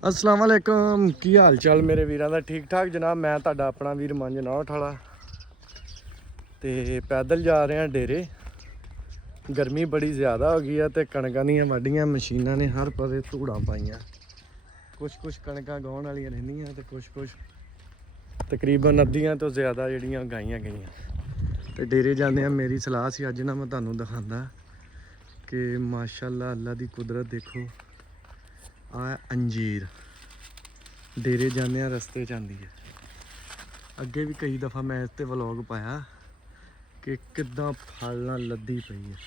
अस्सलाम वालेकुम की हाल चाल मेरे वीरां दा ठीक ठाक जनाब। मैं तुहाडा अपना वीर मंज नौठ वाला ते पैदल जा रहे हैं डेरे। गर्मी बड़ी ज़्यादा हो गई है तो कणकां दियां वाढियां मशीनां ने हर पासे धूड़ां पाईयां। कुछ कणकां गाउण वालियां रहिंदियां ते कुछ तकरीबन अद्धियां तो ज़्यादा जिहड़ियां गाईयां गईयां ते डेरे जांदे मेरी सलाह सी अज ना मैं तुहानूं दिखांदा कि माशाअल्लाह अल्लाह दी कुदरत देखो। आ अंजीर डेरे जाने रस्ते च आंदी है। अगे भी कई दफ़ा मैं इस ते व्लॉग पाया कि किद्दां फल नाल लद्दी पई है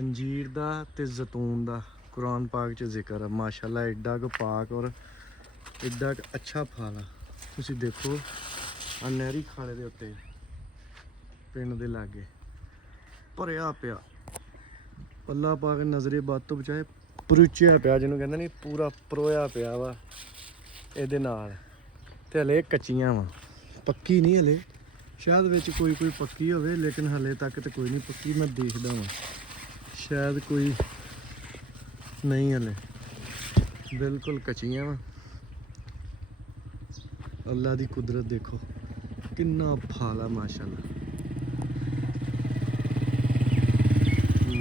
अंजीर दा ते जैतून दा। कुरान पाक च जिक्र है माशाअल्लाह एड्डा क पाक और एड्डा क अच्छा फल आ। तुसीं देखो आ नहरी खाले दे उत्ते पिंड दे लागे भरिया पिया अल्लाह पाक नज़रे बद तो बचाए परुचिया पिया जिन्हों कहते नहीं पूरा परोया पिया वा ये नाल ते हले कच्चियां वा पक्की नहीं हले शायद विच कोई पक्की होवे लेकिन हले तक तो कोई नहीं पक्की। मैं देखदा वां शायद कोई नहीं हले बिल्कुल कच्चियां वा। अल्लाह दी कुदरत देखो किन्ना फल आ माशाअल्लाह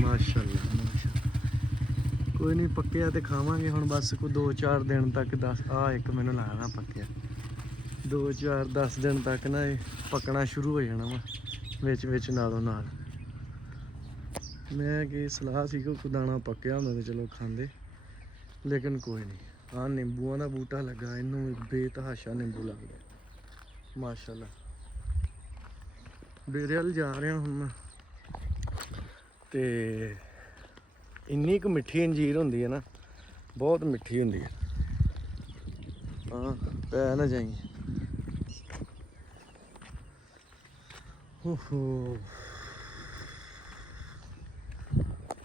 माशाअल्लाह। कोई नहीं पक्या तो खावांगे हुण बस कोई 2-4 दिन तक 10 एक मैनूं लाना पक्या 2-4-10 दिन तक ना ये पकना शुरू हो जाना वा विच नालों नाल। मैं कि सलाह सी कि दाना पक्या होंदा तो चलो खांदे लेकिन कोई नहीं। हाँ नींबूआं दा बूटा लगा इनू बेतहाशा नींबू लगदे माशाअल्लाह। डेरे वाल जा रहे हुण मैं ते इन्नी क मिठी अंजीर होंदी है ना बहुत मिठी होंदी है। हाँ पै ना जाई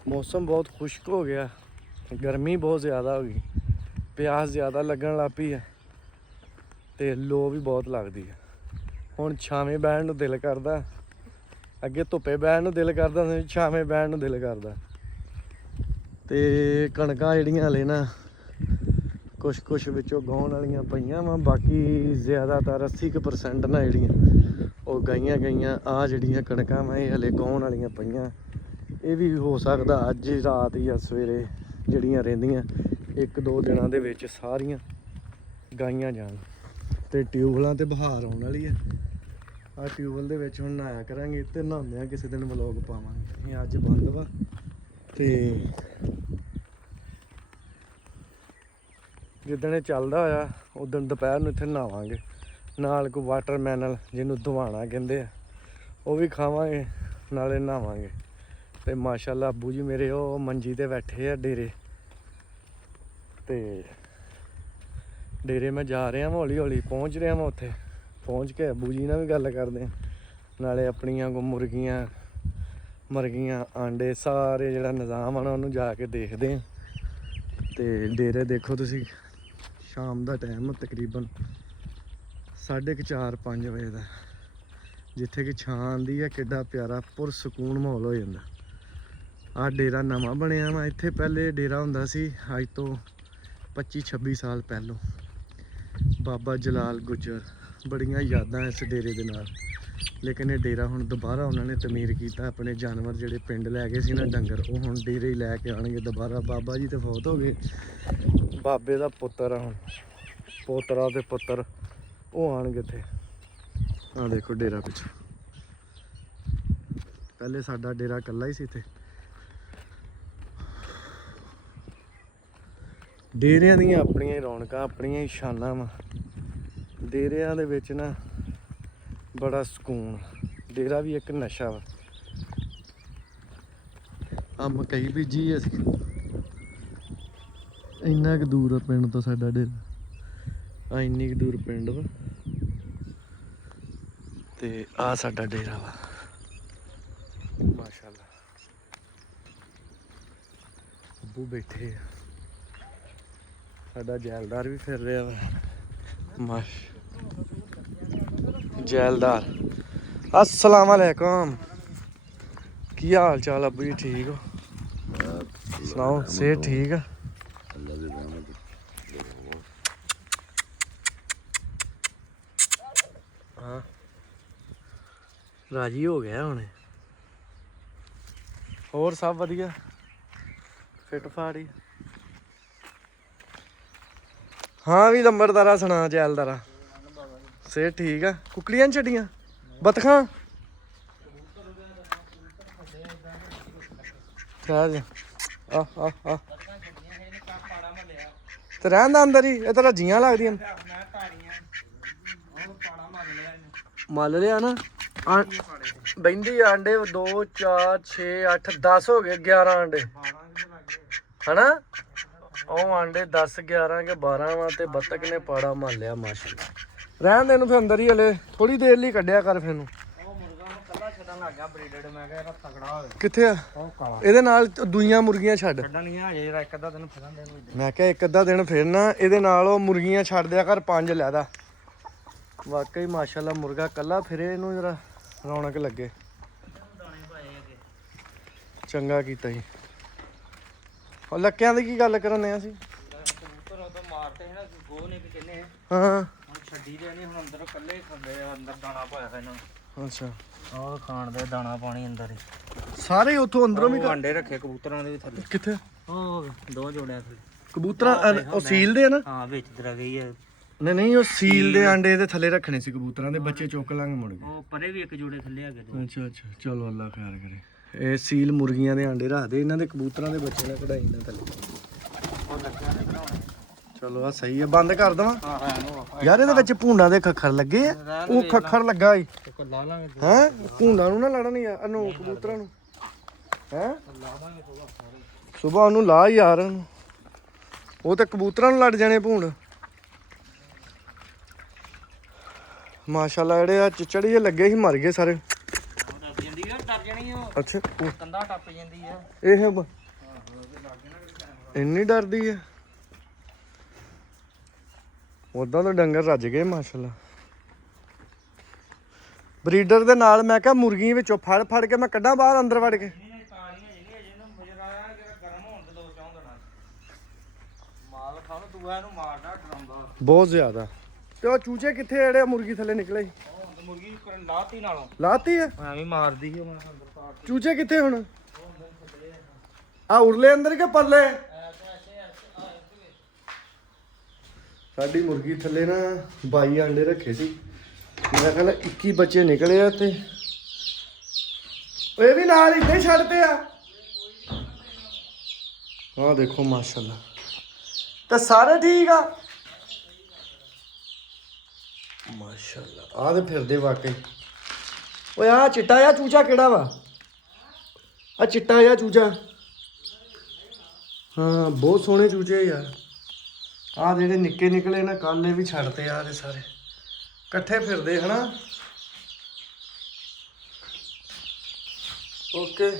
मौसम बहुत खुश्क हो गया गर्मी बहुत ज़्यादा हो गई प्यास ज़्यादा लगन लग पई है ते लो भी बहुत लगती है। हुण छावें बैठण नूं दिल करदा अगे धुप्पे बैठण नूं दिल करदा छावें बैठण नूं दिल करदा। ते कणकां जिहड़ियां हले ना कुछ विचों गाउण वालियां पईयां वा बाकी ज़्यादातर 80% ना जिहड़ियां ओह गाइयां गईयां। आ जिहड़ियां कणकां वा ये हले गाउण वालियां पईयां ये भी हो सकदा अज रात या सवेरे जिहड़ियां रहिंदियां 1-2 दिनां दे विच सारियां गाइयां जाण। ते ट्यूबवैलां ते बहार आउण वाली है आ ट्यूबवैल दे विच हुण नहाया करांगे ते नहाउंदियां किसी दिन व्लॉग पावांगे। अज बंद वा ते जिद्दण चलदा होया उद्दण दोपहर नूं इत्थे नहावांगे नाल कोई वाटरमैनल जिन्हों दवाना कहंदे आ ओह भी खावांगे नाले नहावांगे। ते माशाअल्लाह अब्बू जी मेरे ओ मंजी ते बैठे आ डेरे ते डेरे मैं जा रहा हौली हौली पहुँच रहा मैं उत्थे पहुँच के अब्बू जी नाल भी गल करदे नाले अपनियां को मुर्गियां आंडे सारे जिहड़ा निज़ाम आना उन्होंने जाके देखते हैं। ते डेरे देखो तुसी शाम का टाइम तकरीबन 4:30-5 बजे का जिथे कि छां आंदी है किड्डा प्यारा पुरसकून माहौल हो जाता। आ डेरा नवा बनया वा इत्थे पहले डेरा हुंदा सी अज तो 25-26 साल पहलों बाबा जलाल गुजर बड़ियां यादां इस डेरे दे नाल। लेकिन ये डेरा हुण दोबारा उन्होंने तमीर किया अपने जानवर जिहड़े पिंड लै गए सी ना डंगर वो हुण डेरे ही लैके आउणगे दोबारा। बाबा जी तो फौत हो गए बाबे दा पुत्तर हुण पोतरा ते पुत्तर वो आउणगे इत्थे। आ देखो डेरा पिछे पहले साडा डेरा कल्ला ही सी इत्थे। डेरियां दियां अपनियां ही रौनकां अपनियां ही शानां वा। डेरियां दे विच ना बड़ा सुकून डेरा भी एक नशा वा। आ मकई बीजी असी इन्ना क दूर आ पिंड तो साडा डेरा आ इन्नी क दूर पिंड वा ते आ साडा डेरा वा माशाअल्लाह। अब्बू बैठे साडा जैलदार भी फिर रहा वा माश जैलदार अस्सलाम वालेकुम की हाल चाल अब्बू जी ठीक हो सुनाओ सेहत ठीक है ਰਾਜੀ ਹੋ ਗਿਆ ਹੁਣ। ਹੋਰ ਸਭ ਵਧੀਆ, ਫਿੱਟ ਫਾੜੀ। ਹਾਂ ਵੀ ਲੰਬੜਦਾਰਾ ਸੁਣਾ ਚੈਲਦਾਰਾ ਸੇ ਠੀਕ ਆ। ਕੁਕੜੀਆਂ ਨੀ ਛੱਡੀਆਂ, ਬਤਖਾਂ ਆ ਆ ਆ ਤੇ ਰਹਿਣ ਦਾ ਅੰਦਰ ਹੀ। ਇਹ ਤਾਂ ਰੱਜੀਆਂ ਲੱਗਦੀਆਂ ਮੱਲ ਲਿਆ ਨਾ। ਬਹਿੰਦੀ ਆਂਡੇ 2 4 6 8 10 ਹੋ ਗਏ, 11 ਆਂਡੇ ਹਨਾ। ਉਹ ਆਂਡੇ 10 11 ਕੇ 12 ਵਾ ਤੇ ਬੱਤਕ ਨੇ ਪਾੜਾ ਮੰਨ ਲਿਆ ਮਾਸ਼ਾਅੱਲਾ। ਰਹਿਣ ਦੇ ਨੂੰ ਫਿਰ ਅੰਦਰ ਹੀ, ਹਲੇ ਥੋੜੀ ਦੇਰ ਲਈ ਕੱਢਿਆ ਕਰ ਫਿਰ ਨੂੰ। ਕਿੱਥੇ ਆ ਇਹਦੇ ਨਾਲ ਦੂਈਆਂ ਮੁਰਗੀਆਂ ਛੱਡ। ਮੈਂ ਕਿਹਾ ਇੱਕ ਅੱਧਾ ਦਿਨ ਫਿਰਨਾ ਇਹਦੇ ਨਾਲ, ਉਹ ਮੁਰਗੀਆਂ ਛੱਡ ਦਿਆ ਕਰ 5 ਲੈਦਾ। ਵਾਕਈ ਮਾਸ਼ਾਅੱਲਾ ਮੁਰਗਾ ਕੱਲਾ ਫਿਰੇ, ਇਹਨੂੰ ਜਰਾ ਰੌਣਕ ਲੱਗੇ। ਚੰਗਾ ਕੀਤਾ ਜੀ। ਉਹ ਲੱਕਿਆਂ ਦੀ ਕੀ ਗੱਲ ਕਰਨੇ ਆ ਸੀ? ਹਾਂ ਛੱਡੀ ਦੇ ਨਹੀਂ ਹੁਣ, ਅੰਦਰ ਕੱਲੇ ਖਾਂਦੇ ਆ, ਅੰਦਰ ਦਾਣਾ ਪਾਇਆ ਇਹਨਾਂ ਨੂੰ। ਅੱਛਾ ਉਹ ਖਾਣ ਦੇ ਦਾਣਾ ਪਾਣੀ ਅੰਦਰ ਹੀ ਸਾਰੇ ਉੱਥੋਂ ਅੰਦਰੋਂ ਵੀ ਆਂਡੇ ਰੱਖੇ ਕਬੂਤਰਾਂ ਦੇ ਵੀ ਥੱਲੇ। ਕਿੱਥੇ? ਉਹ 2 ਜੋੜਿਆਂ ਥੱਲੇ ਕਬੂਤਰਾਂ। ਉਹ ਸੀਲ ਦੇ ਆ ਨਾ? ਹਾਂ ਵਿੱਚ ਦਰਾ ਗਈ ਹੈ। ਨਹੀਂ ਨਹੀਂ ਉਹ ਸੀਲ ਦੇ ਆਂਡੇ ਇਹਦੇ ਥੱਲੇ ਰੱਖਣੇ ਸੀ ਕਬੂਤਰਾਂ ਦੇ, ਬੱਚੇ ਚੁੱਕ ਲਾਂਗੇ ਮੁੜ ਕੇ। ਉਹ ਪਰੇ ਵੀ ਇੱਕ ਜੋੜੇ ਥੱਲੇ ਆ ਗਏ। ਅੱਛਾ ਅੱਛਾ ਚਲੋ ਅੱਲਾ ਖੈਰ ਕਰੇ। ਇਹ ਸੀਲ ਮੁਰਗੀਆਂ ਦੇ ਆਂਡੇ ਰੱਖਦੇ, ਇਹਨਾਂ ਦੇ ਕਬੂਤਰਾਂ ਦੇ ਬੱਚੇ ਨਾਲ ਕਢਾਈ ਨਾ ਥੱਲੇ। ਚਲੋ ਆ ਸਹੀ ਆ, ਬੰਦ ਕਰ ਦਵਾਂ ਯਾਰ। ਇਹਦੇ ਵਿੱਚ ਭੂੰਡਾਂ ਦੇ ਖੱਖਰ ਲੱਗੇ ਆ, ਉਹ ਖੱਖਰ ਲੱਗਾ ਈ ਹੈ। ਭੂੰਡਾਂ ਨੂੰ ਨਾ ਲੜਨ ਯਾਰ, ਇਹਨੂੰ ਕਬੂਤਰਾਂ ਨੂੰ ਹੈ। ਸੁਬਾ ਉਹਨੂੰ ਲਾ ਯਾਰ, ਉਹ ਤੇ ਕਬੂਤਰਾਂ ਨੂੰ ਲੜ ਜਾਣੇ ਭੂੰਡ। ਮਾਸ਼ਾਅੱਲਾ ਜਿਹੜੇ ਆ ਚਿਚੜ ਜਿਹੇ ਲੱਗੇ ਸੀ ਮਰ ਗਏ ਸਾਰੇ। ਅੱਛਾ ਕੰਧਾ ਟੱਪ ਜਾਂਦੀ ਆ ਇਹ, ਇੰਨੀ ਡਰਦੀ ਆ। ਉਦਾਂ ਤਾਂ ਡੰਗਰ ਰੱਜ ਗਏ ਮਾਸ਼ਾਅੱਲਾ। ਬਰੀਡਰ ਦੇ ਨਾਲ ਮੈਂ ਕਿਹਾ ਮੁਰਗੀ ਵਿੱਚੋਂ ਫੜ ਫੜ ਕੇ ਮੈਂ ਕੱਢਾਂ ਬਾਹਰ ਅੰਦਰ ਵੜ ਕੇ। ਬਹੁਤ ਜ਼ਿਆਦਾ। ਤੇ ਉਹ ਚੂਚੇ ਕਿੱਥੇ ਜਿਹੜੇ ਮੁਰਗੀ ਥੱਲੇ ਨਿਕਲੇ ਸੀ? ਮੁਰਗੀ ਲਾਤੀ ਨਾਲੋਂ ਲਾਤੀ ਆ, ਐਵੇਂ ਮਾਰਦੀ ਸੀ। ਚੂਚੇ ਕਿੱਥੇ ਹੁਣ? ਆ ਉਰਲੇ ਅੰਦਰ ਕੇ ਪਰਲੇ? ਸਾਡੀ ਮੁਰਗੀ ਥੱਲੇ ਨਾ 22 ਆਂਡੇ ਰੱਖੇ ਸੀ, ਮੇਰਾ ਖਿਆਲ 21 ਬੱਚੇ ਨਿਕਲੇ ਆ। ਤੇ ਇਹ ਵੀ ਨਾਲ ਇੱਦਾਂ ਹੀ ਛੱਡਦੇ ਆ। ਆਹ ਦੇਖੋ ਮਾਸ਼ਾਅੱਲਾ, ਤੇ ਸਾਰੇ ਠੀਕ ਆ ਮਾਸ਼ਾਅੱਲਾ। ਆਹ ਤੇ ਫਿਰਦੇ ਵਾਕਈ। ਓਏ ਆਹ ਚਿੱਟਾ ਆ ਚੂਚਾ ਕਿਹੜਾ ਵਾ? ਆ ਚਿੱਟਾ ਆ ਚੂਚਾ? ਹਾਂ ਬਹੁਤ ਸੋਹਣੇ ਚੂਚੇ ਯਾਰ। ਆਹ ਜਿਹੜੇ ਨਿੱਕੇ ਨਿਕਲੇ ਨਾ ਕੱਲ, ਇਹ ਵੀ ਛੱਡਦੇ ਆ। ਇਹ ਸਾਰੇ ਇਕੱਠੇ ਫਿਰਦੇ ਹਨਾ। ਓਕੇ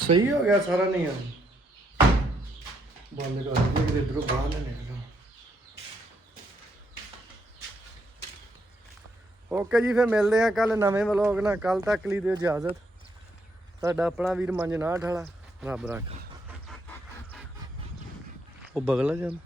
ਸਹੀ ਹੋ ਗਿਆ ਸਾਰਾ। ਨਹੀਂ ਆ ਬੰਦ ਕਰ ਦੇ, ਇਧਰੋਂ ਬਾਹਰ ਨਾ ਨਿਕਲੋ। ਓਕੇ ਜੀ, ਫਿਰ ਮਿਲਦੇ ਆ ਕੱਲ ਨਵੇਂ ਵਲੋਗ ਨਾਲ। ਕੱਲ ਤੱਕ ਲਈ ਦਿਓ ਇਜਾਜ਼ਤ। ਤੁਹਾਡਾ ਆਪਣਾ ਵੀਰ ਮੰਜਨਾਹਟ ਵਾਲਾ, ਰੱਬ ਰੱਖ। ਉਹ ਬਗਲਾ ਜਾਂਦਾ।